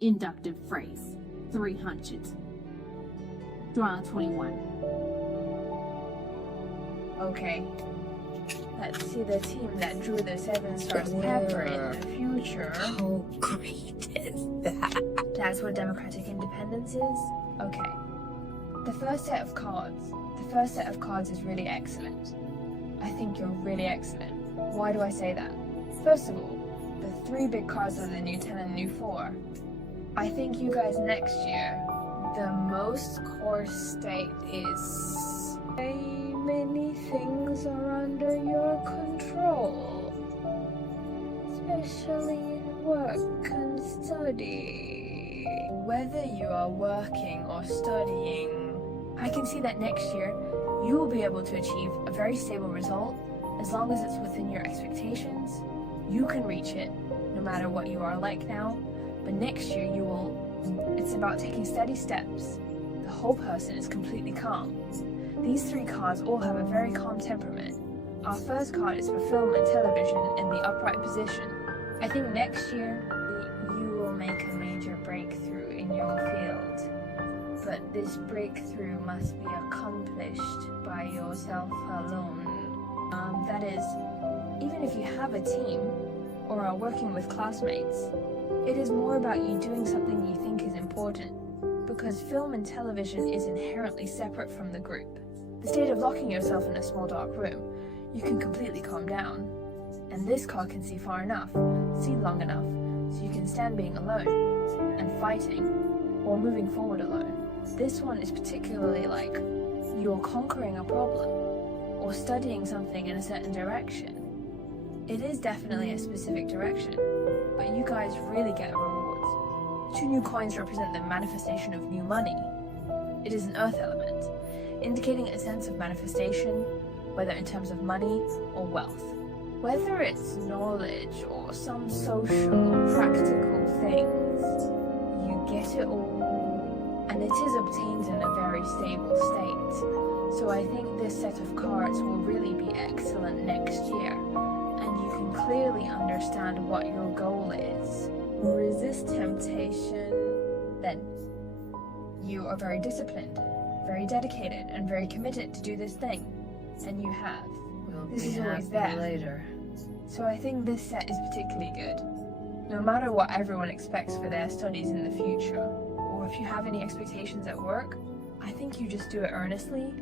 Inductive phrase 300. Drawing 21. Okay. Let's see the team that drew the 7 stars pepper in the future. How great is that? That's what democratic independence is? Okay. The first set of cards is really excellent. I think you're really excellent. Why do I say that? First of all, the 3 big cards are the new 10 and new 4. I think you guys next year, the most core state is many things are under your control, especially in work and study. Whether you are working or studying, I can see that next year you will be able to achieve a very stable result as long as it's within your expectations. You can reach it no matter what you are like now, but next year you will. It's about taking steady steps. The whole person is completely calm. These 3 cards all have a very calm temperament. Our first card is for film and television in the upright position. I think next year you will make a major breakthrough in your field. But this breakthrough must be accomplished by yourself alone. That is, even if you have a team or are working with classmates, it is more about you doing something you think is important, because film and television is inherently separate from the group. Instead of locking yourself in a small dark room, you can completely calm down. And this card can see far enough, see long enough, so you can stand being alone and fighting, or moving forward alone. This one is particularly like you're conquering a problem, or studying something in a certain direction. It is definitely a specific direction, but you guys really get rewards. 2 new coins represent the manifestation of new money. It is an earth element, indicating a sense of manifestation, whether in terms of money or wealth. Whether it's knowledge or some social or practical things, you get it all, and it is obtained in a very stable state. So I think this set of cards will really be excellent next year, and you can clearly understand what your goal is. Resist temptation, then you are very disciplined, very dedicated, and very committed to do this thing, and you have. This is always there. Later. So I think this set is particularly good. No matter what everyone expects for their studies in the future, or if you have any expectations at work, I think you just do it earnestly.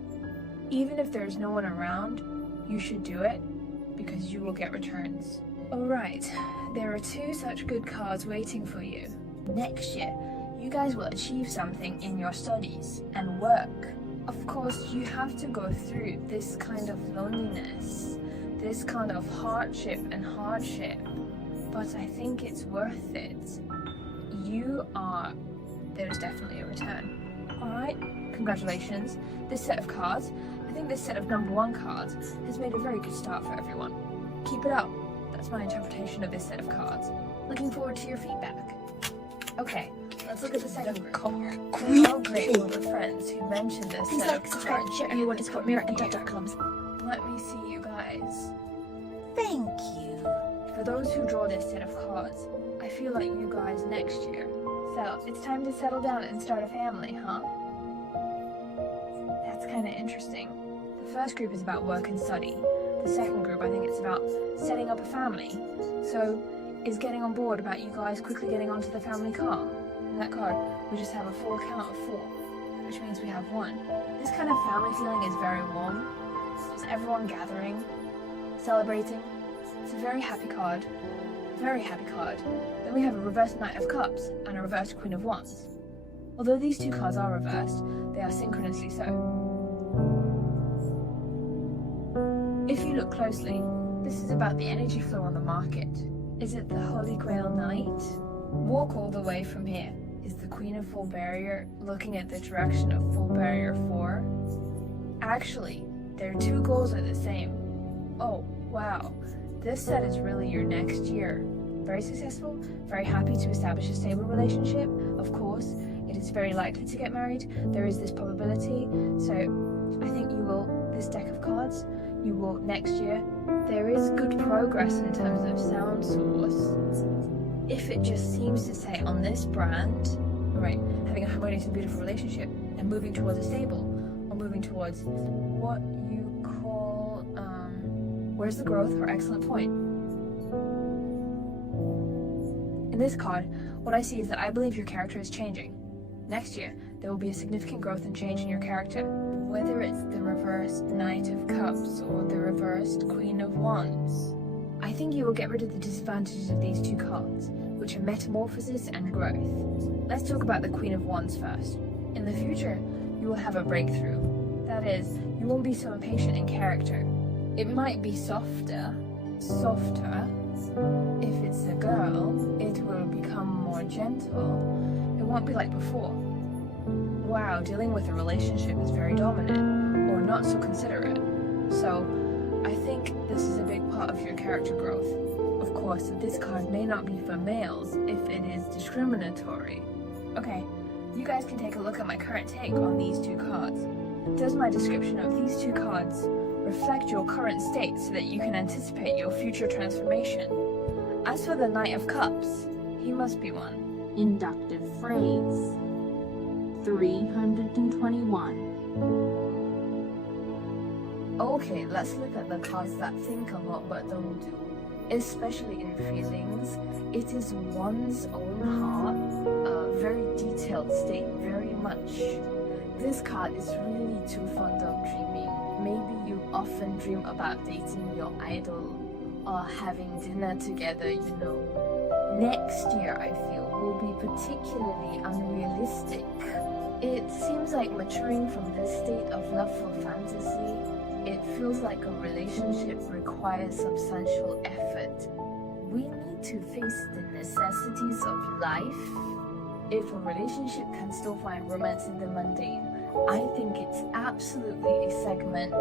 Even if there's no one around, you should do it, because you will get returns. Alright, there are 2 such good cards waiting for you. Next year, you guys will achieve something in your studies and work. Of course, you have to go through this kind of loneliness, this kind of hardship, but I think it's worth it. There's definitely a return. Alright, congratulations. This set of cards, I think this set of number 1 cards, has made a very good start for everyone. Keep it up. That's my interpretation of this set of cards. Looking forward to your feedback. Okay, let's look at the second group. How great were the friends who mentioned this Please set like, of subscribe, cards? share, and Discord, mirror, and columns. Let me see you guys. Thank you. For those who draw this set of cards, I feel like you guys next year. So, it's time to settle down and start a family, huh? That's kind of interesting. The first group is about work and study. The second group, I think it's about setting up a family. So, is getting on board about you guys quickly getting onto the family car. In that card, we just have a full count of 4, which means we have 1. This kind of family feeling is very warm. Just everyone gathering, celebrating. It's a very happy card. Very happy card. Then we have a reversed Knight of Cups and a reversed Queen of Wands. Although these 2 cards are reversed, they are synchronously so. If you look closely, this is about the energy flow on the market. Is it the Holy Grail Knight? Walk all the way from here. Is the Queen of Full Barrier looking at the direction of Full Barrier 4? Actually, their 2 goals are the same. Oh, wow. This set is really your next year. Very successful, very happy to establish a stable relationship. Of course, it is very likely to get married. There is this probability. So I think you will, this deck of cards, you will next year. There is good progress in terms of sound source. if it just seems to say on this brand, right, having a harmonious and beautiful relationship and moving towards a stable, or moving towards what you call, where's the growth or excellent point? In this card, what I see is that I believe your character is changing. Next year, there will be a significant growth and change in your character. Whether it's the reversed Knight of Cups or the reversed Queen of Wands, I think you will get rid of the disadvantages of these two cards, which are metamorphosis and growth. Let's talk about the Queen of Wands first. In the future, you will have a breakthrough. That is, you won't be so impatient in character. It might be softer. If it's a girl, it will become more gentle. It won't be like before. Wow, dealing with a relationship is very dominant, or not so considerate. So, I think this is a big part of your character growth. Of course, this card may not be for males if it is discriminatory. Okay, you guys can take a look at my current take on these two cards. Does my description of these two cards reflect your current state so that you can anticipate your future transformation? As for the Knight of Cups, he must be one. Inductive phrase 321. Okay, let's look at the cards that think a lot but don't do. Especially in feelings, it is one's own heart, a very detailed state, very much. This card is really too fond of dreaming. Maybe you often dream about dating your idol or having dinner together, you know. Next year, I feel, will be particularly unrealistic. It seems like maturing from this state of love for fantasy, it feels like a relationship requires substantial effort. We need to face the necessities of life. If a relationship can still find romance in the mundane, I think it's absolutely a segment.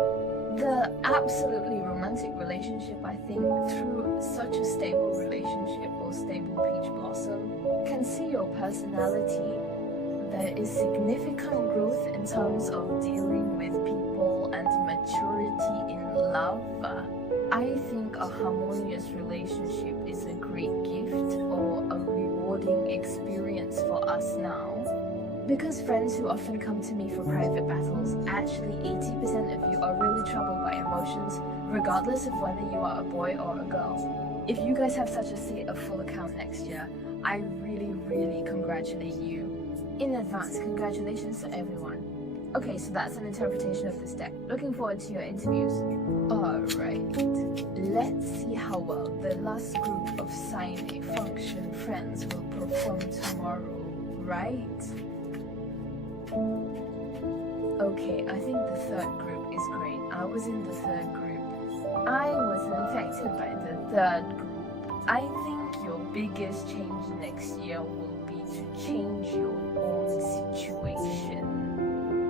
The absolutely romantic relationship, I think, through such a stable relationship or stable peach blossom, can see your personality. There is significant growth in terms of dealing with people and maturity in love. I think a harmonious relationship is a great gift or a rewarding experience for us now. Because friends who often come to me for private battles, actually 80% of you are really troubled by emotions, regardless of whether you are a boy or a girl. If you guys have such a state of full account next year, I really congratulate you. In advance, congratulations to everyone. Okay, so that's an interpretation of this deck. Looking forward to your interviews. Alright, let's see how well the last group of Sign A Function friends will perform tomorrow, right? Okay, I think the third group is great. I was in the third group. I was infected by the third group. I think your biggest change next year will be to change your own situation.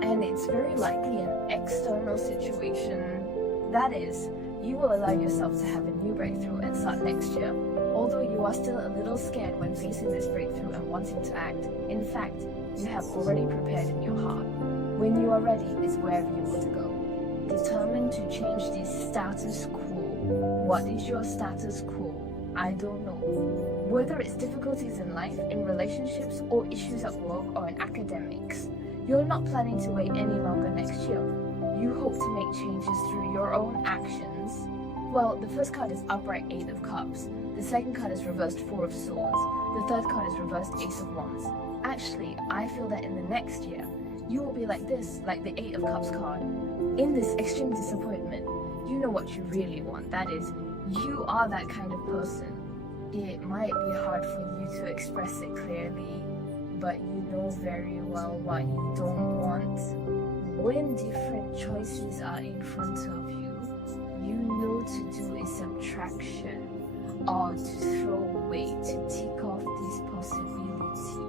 And it's very likely an external situation. That is, you will allow yourself to have a new breakthrough and start next year. Although you are still a little scared when facing this breakthrough and wanting to act, in fact, you have already prepared in your heart. When you are ready is wherever you want to go. Determined to change this status quo. What is your status quo? I don't know. Whether it's difficulties in life, in relationships, or issues at work or in academics, you're not planning to wait any longer next year. You hope to make changes through your own actions. Well, the first card is upright 8 of Cups. The second card is reversed 4 of Swords. The third card is reversed Ace of Wands. Actually, I feel that in the next year, you will be like this, like the 8 of Cups card. In this extreme disappointment, you know what you really want. That is, you are that kind of person. It might be hard for you to express it clearly, but you know very well what you don't want. When different choices are in front of you, you know to do a subtraction or to throw away to tick off this possibility.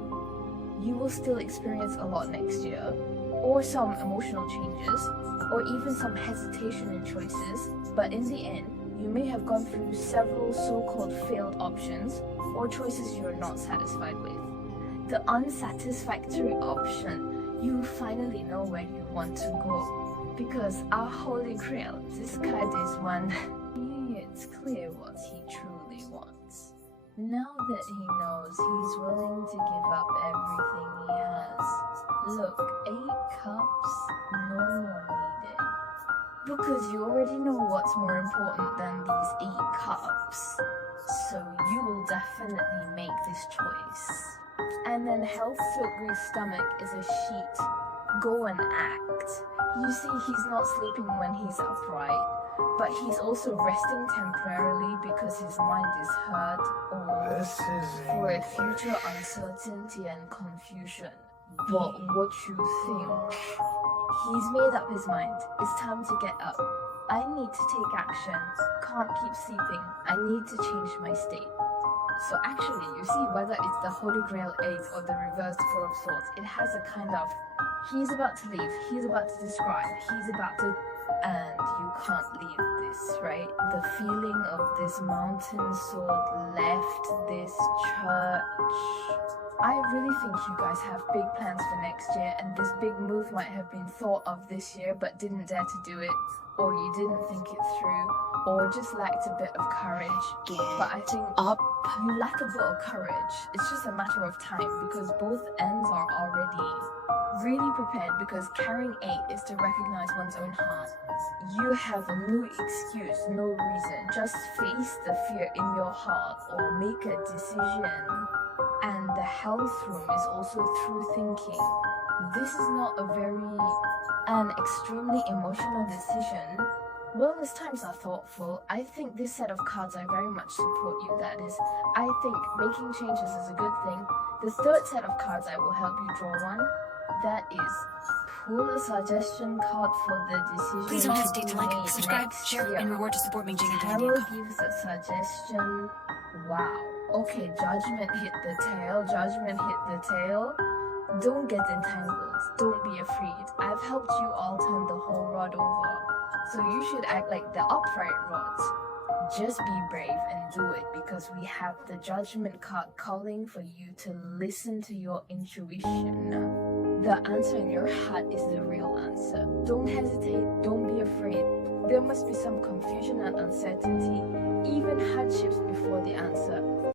You will still experience a lot next year, or some emotional changes, or even some hesitation in choices, but in the end, you may have gone through several so-called failed options or choices you are not satisfied with. The unsatisfactory option, you finally know where you want to go. Because our holy grail, this card is one, it's clear what he truly wants. Now that he knows, he's willing to give up everything he has. Look, 8 cups, no more needed. Because you already know what's more important than these 8 cups. So you will definitely make this choice. And then health Silkgree's stomach is a sheet. Go and act. You see, he's not sleeping when he's upright, but he's also resting temporarily because his mind is hurt or for a future uncertainty and confusion. But what you think? He's made up his mind. It's time to get up. I need to take action. Can't keep sleeping. I need to change my state. So actually, you see, whether it's the Holy Grail 8 or the reversed 4 of Swords, it has a kind of, he's about to leave, he's about to describe, he's about to, and you can't leave this, right? The feeling of this mountain sword left this church. I really think you guys have big plans for next year, and this big move might have been thought of this year but didn't dare to do it, or you didn't think it through, or just lacked a bit of courage. But I think you lack a bit of courage. It's just a matter of time, because both ends are already really prepared, because carrying 8 is to recognize one's own heart. You have no excuse, no reason. Just face the fear in your heart or make a decision. And the health room is also through thinking. This is not an extremely emotional decision. Wellness times are thoughtful. I think this set of cards I very much support you. That is, I think making changes is a good thing. The third set of cards I will help you draw one. That is, pull a suggestion card for the decision. Please don't hesitate to like, made subscribe, next share, year. and reward to support me in Jane and Tarot gives a suggestion. Wow. Okay, judgment hit the tail. Judgment hit the tail. Don't get entangled. Don't be afraid. I've helped you all turn the whole rod over. So you should act like the upright rods. Just be brave and do it, because we have the judgment card calling for you to listen to your intuition. The answer in your heart is the real answer. Don't hesitate. Don't be afraid. There must be some confusion and uncertainty, even hardships before the answer.